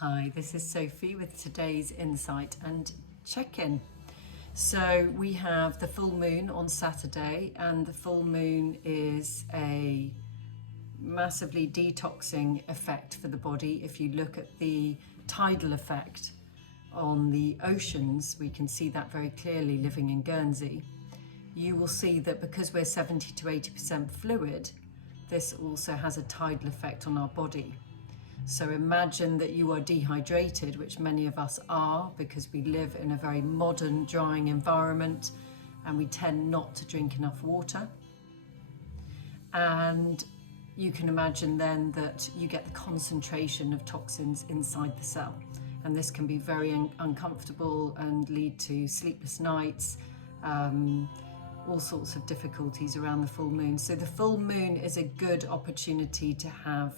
Hi, this is Sophie with today's insight and check-in. So we have the full moon on Saturday, and the full moon is a massively detoxing effect for the body. If you look at the tidal effect on the oceans, we can see that very clearly living in Guernsey. You will see that because we're 70 to 80% fluid, this also has a tidal effect on our body. So imagine that you are dehydrated, which many of us are because we live in a very modern, drying environment and we tend not to drink enough water. And you can imagine then that you get the concentration of toxins inside the cell. And this can be very uncomfortable and lead to sleepless nights, all sorts of difficulties around the full moon. So the full moon is a good opportunity to have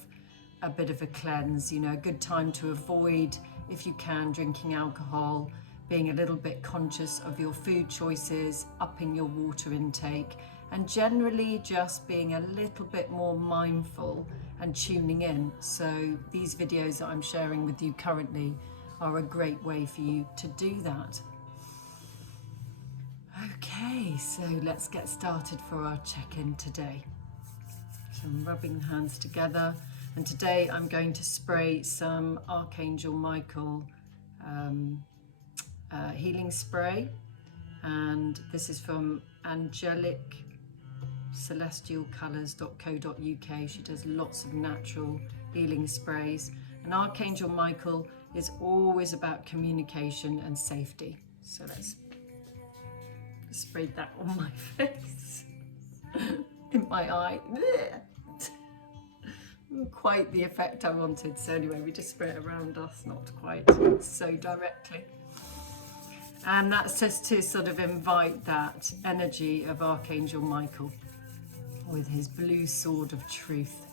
a bit of a cleanse, a good time to avoid, if you can, drinking alcohol, being a little bit conscious of your food choices, upping your water intake, and generally just being a little bit more mindful and tuning in. So these videos that I'm sharing with you currently are a great way for you to do that. Okay, so let's get started for our check-in today. So I'm rubbing hands together. And today I'm going to spray some Archangel Michael healing spray. And this is from angeliccelestialcolours.co.uk. She does lots of natural healing sprays. And Archangel Michael is always about communication and safety. So let's spray that on my face, in my eye. Quite the effect I wanted. So anyway, we just spray it around us, not quite so directly. And that's just to sort of invite that energy of Archangel Michael with his blue sword of truth.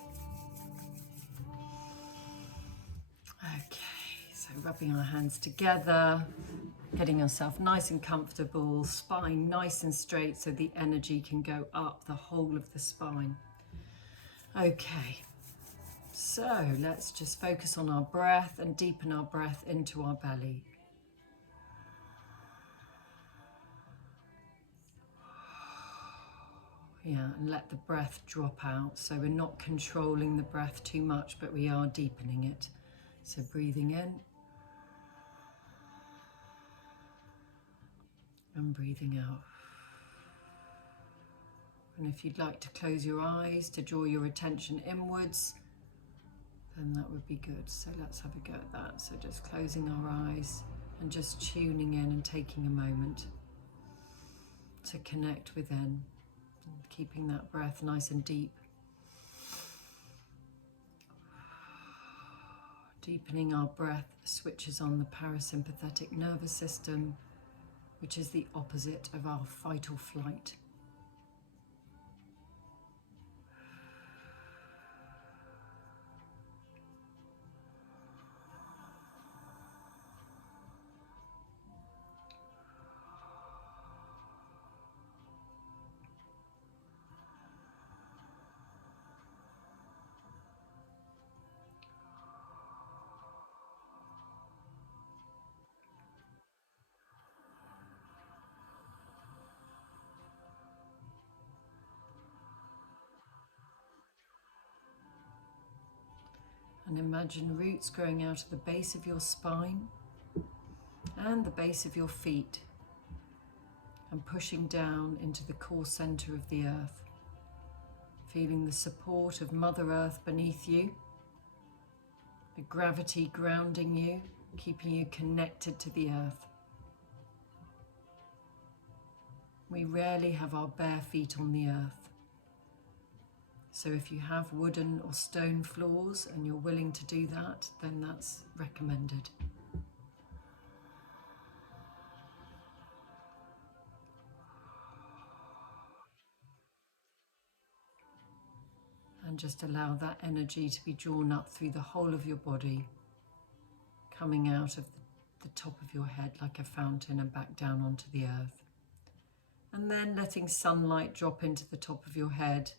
Okay, so rubbing our hands together, getting yourself nice and comfortable, spine nice and straight so the energy can go up the whole of the spine. Okay. So let's just focus on our breath and deepen our breath into our belly. Yeah, and let the breath drop out. So we're not controlling the breath too much, but we are deepening it. So breathing in and breathing out. And if you'd like to close your eyes to draw your attention inwards, then that would be good. So let's have a go at that. So just closing our eyes and just tuning in and taking a moment to connect within, and keeping that breath nice and deep. Deepening our breath switches on the parasympathetic nervous system, which is the opposite of our fight or flight. And imagine roots growing out of the base of your spine and the base of your feet and pushing down into the core center of the earth, feeling the support of Mother Earth beneath you, the gravity grounding you, keeping you connected to the earth. We rarely have our bare feet on the earth. So if you have wooden or stone floors and you're willing to do that, then that's recommended. And just allow that energy to be drawn up through the whole of your body, coming out of the top of your head like a fountain and back down onto the earth. And then letting sunlight drop into the top of your head,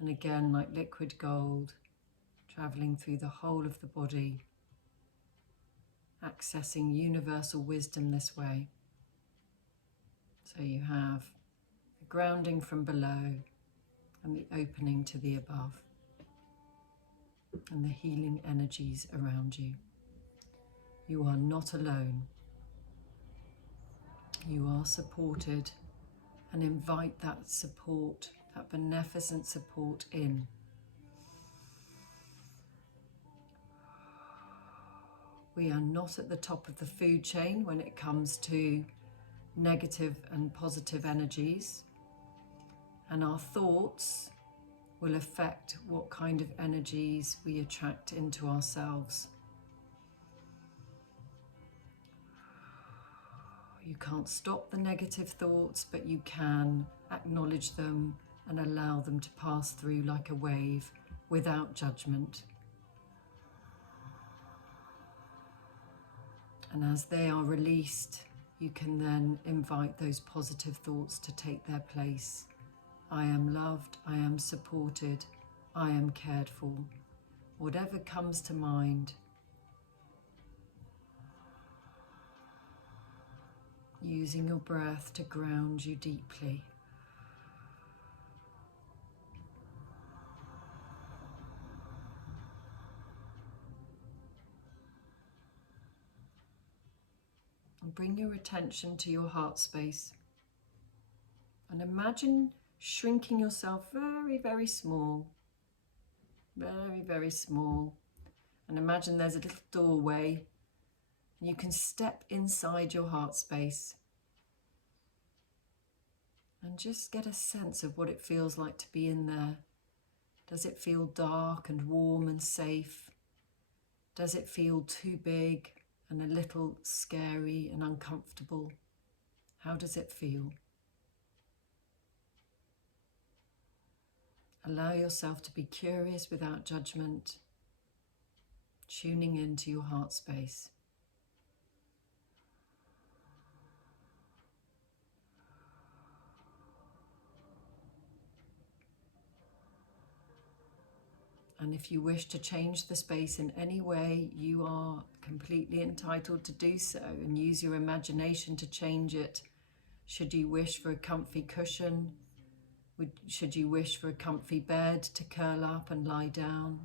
and again like liquid gold, traveling through the whole of the body, accessing universal wisdom this way. So you have the grounding from below and the opening to the above, and the healing energies around you. You are not alone. You are supported, and invite that support, that beneficent support in. We are not at the top of the food chain when it comes to negative and positive energies, and our thoughts will affect what kind of energies we attract into ourselves. You can't stop the negative thoughts, but you can acknowledge them and allow them to pass through like a wave without judgment. And as they are released, you can then invite those positive thoughts to take their place. I am loved, I am supported, I am cared for. Whatever comes to mind, using your breath to ground you deeply. And bring your attention to your heart space. And imagine shrinking yourself very, very small. Very, very small. And imagine there's a little doorway. And you can step inside your heart space. And just get a sense of what it feels like to be in there. Does it feel dark and warm and safe? Does it feel too big and a little scary and uncomfortable? How does it feel? Allow yourself to be curious without judgment, tuning into your heart space. And if you wish to change the space in any way, you are completely entitled to do so, and use your imagination to change it. Should you wish for a comfy cushion, should you wish for a comfy bed to curl up and lie down,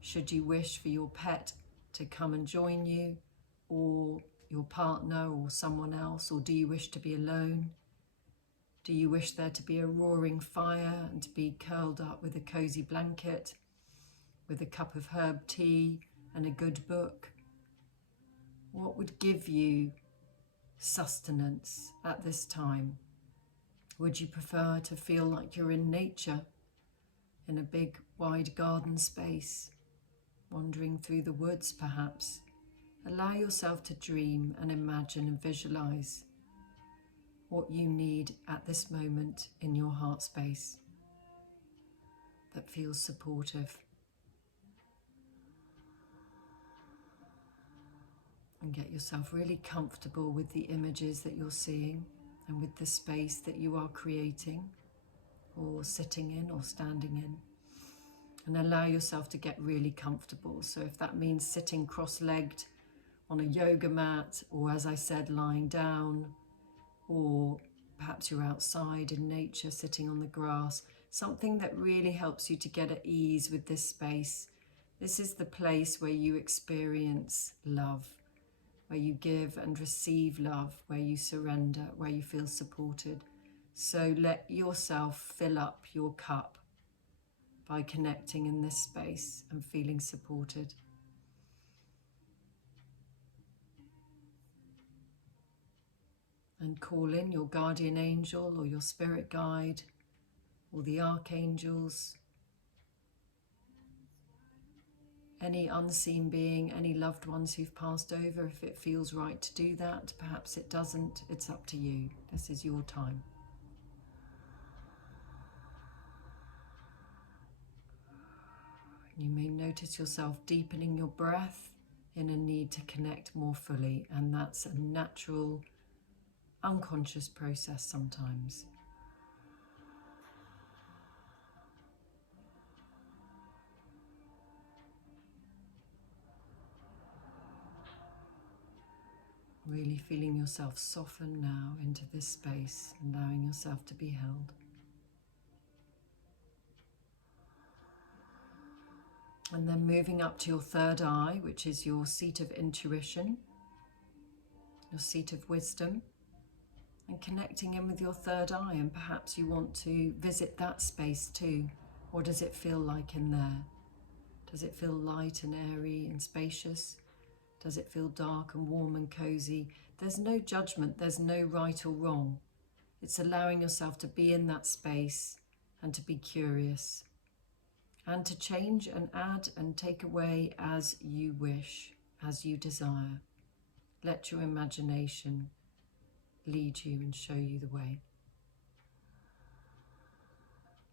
should you wish for your pet to come and join you, or your partner or someone else, or do you wish to be alone? Do you wish there to be a roaring fire and to be curled up with a cozy blanket, with a cup of herb tea and a good book? What would give you sustenance at this time? Would you prefer to feel like you're in nature, in a big wide garden space, wandering through the woods perhaps? Allow yourself to dream and imagine and visualize what you need at this moment in your heart space that feels supportive. And get yourself really comfortable with the images that you're seeing and with the space that you are creating or sitting in or standing in. And allow yourself to get really comfortable. So if that means sitting cross-legged on a yoga mat, or as I said, lying down, or perhaps you're outside in nature sitting on the grass, something that really helps you to get at ease with this space. This is the place where you experience love, where you give and receive love, where you surrender, where you feel supported. So let yourself fill up your cup by connecting in this space and feeling supported. And call in your guardian angel or your spirit guide or the archangels, any unseen being, any loved ones who've passed over. If it feels right to do that, perhaps it doesn't. It's up to you. This is your time. You may notice yourself deepening your breath in a need to connect more fully, and that's a natural, unconscious process sometimes. Really feeling yourself soften now into this space, allowing yourself to be held. And then moving up to your third eye, which is your seat of intuition, your seat of wisdom, and connecting in with your third eye. And perhaps you want to visit that space too. What does it feel like in there? Does it feel light and airy and spacious? Does it feel dark and warm and cozy? There's no judgment, there's no right or wrong. It's allowing yourself to be in that space and to be curious and to change and add and take away as you wish, as you desire. Let your imagination lead you and show you the way.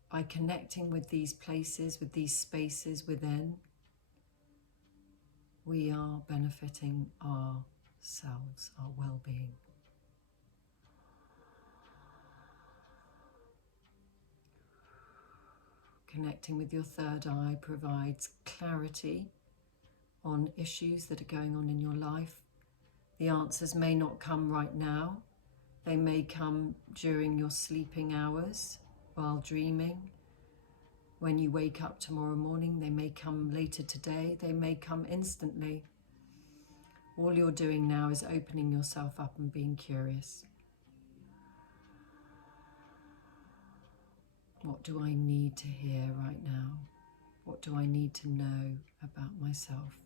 By connecting with these places, with these spaces within, we are benefiting ourselves, our well-being. Connecting with your third eye provides clarity on issues that are going on in your life. The answers may not come right now. They may come during your sleeping hours, while dreaming. When you wake up tomorrow morning, they may come later today. They may come instantly. All you're doing now is opening yourself up and being curious. What do I need to hear right now? What do I need to know about myself?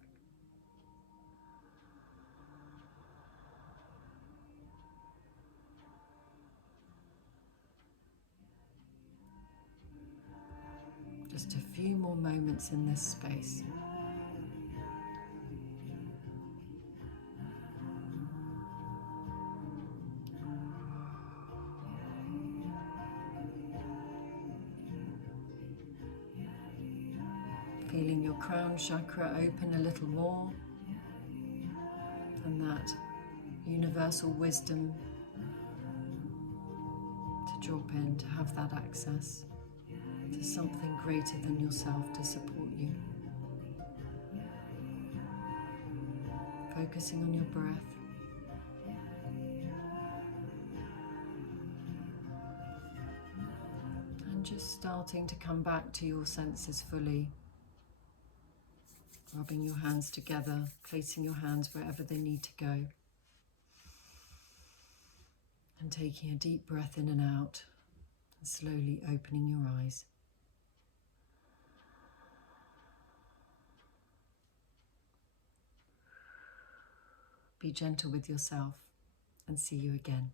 Just a few more moments in this space. Feeling your crown chakra open a little more, and that universal wisdom to drop in, to have that access to something greater than yourself to support you. Focusing on your breath. And just starting to come back to your senses fully. Rubbing your hands together, placing your hands wherever they need to go. And taking a deep breath in and out, and slowly opening your eyes. Be gentle with yourself, and see you again.